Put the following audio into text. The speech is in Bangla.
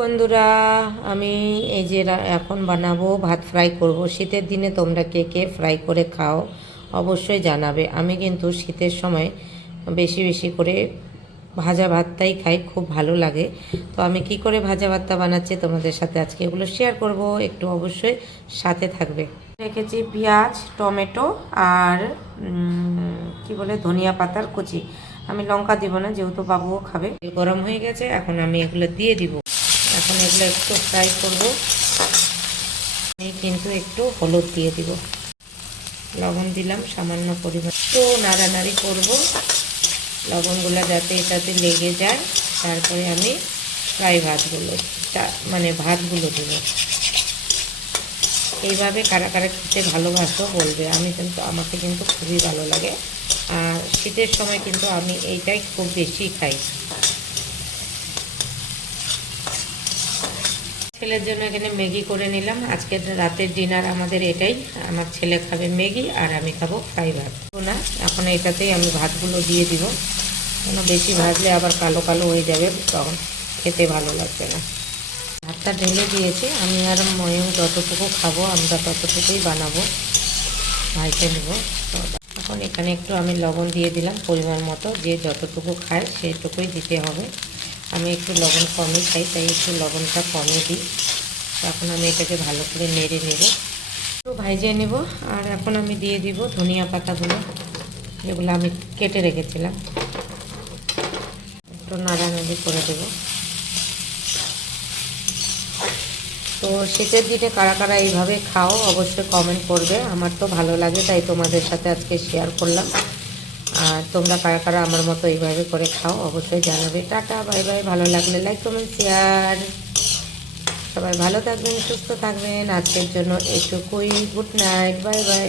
বন্ধুরা, আমি এই যে এখন বানাবো ভাত ফ্রাই করব। শীতের দিনে তোমরা কে কে ফ্রাই করে খাও অবশ্যই জানাবে। আমি কিন্তু শীতের সময় বেশি বেশি করে ভাজা ভাতটাই খাই, খুব ভালো লাগে। তো আমি কি করে ভাজা ভাতটা বানাচ্ছি তোমাদের সাথে আজকে এগুলো শেয়ার করব, একটু অবশ্যই সাথে থাকবে। রেখেছি পেঁয়াজ, টমেটো আর কি বলে ধনিয়া পাতার কুচি। আমি লঙ্কা দিব না যেহেতু বাবুও খাবে। গরম হয়ে গেছে, এখন আমি এগুলো দিয়ে দিব। এখন এগুলো একটু ফ্রাই করব। আমি কিন্তু একটু হলুদ দিয়ে দিব, লবণ দিলাম সামান্য পরিমাণ, একটু নাড়ানাড়ি করব লবণগুলো যাতে এটাতে লেগে যায়। তারপরে আমি ফ্রাই ভাতগুলো মানে ভাতগুলো দেবো। এইভাবে কারা কারা খেতে ভালোবাসো বলবে। আমাকে কিন্তু খুবই ভালো লাগে, আর শীতের সময় কিন্তু আমি এইটাই খুব বেশি খাই। ছেলের জন্য এখানে ম্যাগি করে নিলাম। আজকের রাতের ডিনার আমাদের এটাই। আমার ছেলে খাবে ম্যাগি আর আমি খাবো ফ্রাই ভাত না। এখন এটাতেই আমি ভাতগুলো দিয়ে দিব, কেন বেশি ভাজলে আবার কালো কালো হয়ে যাবে, তখন খেতে ভালো লাগবে না। ভাতটা ঢেলে দিয়েছি, আমি আর ময়ূর যতটুকু খাবো আমরা ততটুকুই বানাবো, ভাজতে নেব। এখন এখানে একটু আমি লবণ দিয়ে দিলাম পরিমাণ মতো, যে যতটুকু খায় সেইটুকুই দিতে হবে। আমি একটু লবণ কমই খাই, তাই একটু লবণটা কমই দিই। এখন আমি এটাকে ভালো করে নেড়ে নেব, একটু ভাজিয়ে নেব। আর এখন আমি দিয়ে দিব ধনিয়া পাতাগুলো, যেগুলো আমি কেটে রেখেছিলাম। একটু নাড়ানাড়ি করে দেব। তো শীতের দিনে কারা কারা এইভাবে খাও অবশ্যই কমেন্ট করবে। আমার তো ভালো লাগে, তাই তোমাদের সাথে আজকে শেয়ার করলাম। আর তোমরা কারা কারা আমার মতো এইভাবে করে খাও অবশ্যই জানাবে। Tata, bye bye. ভালো লাগলে লাইক কমেন্ট শেয়ার। সবাই ভালো থাকবেন, সুস্থ থাকবেন। আজকের জন্য এটুকুই। Good night, bye bye.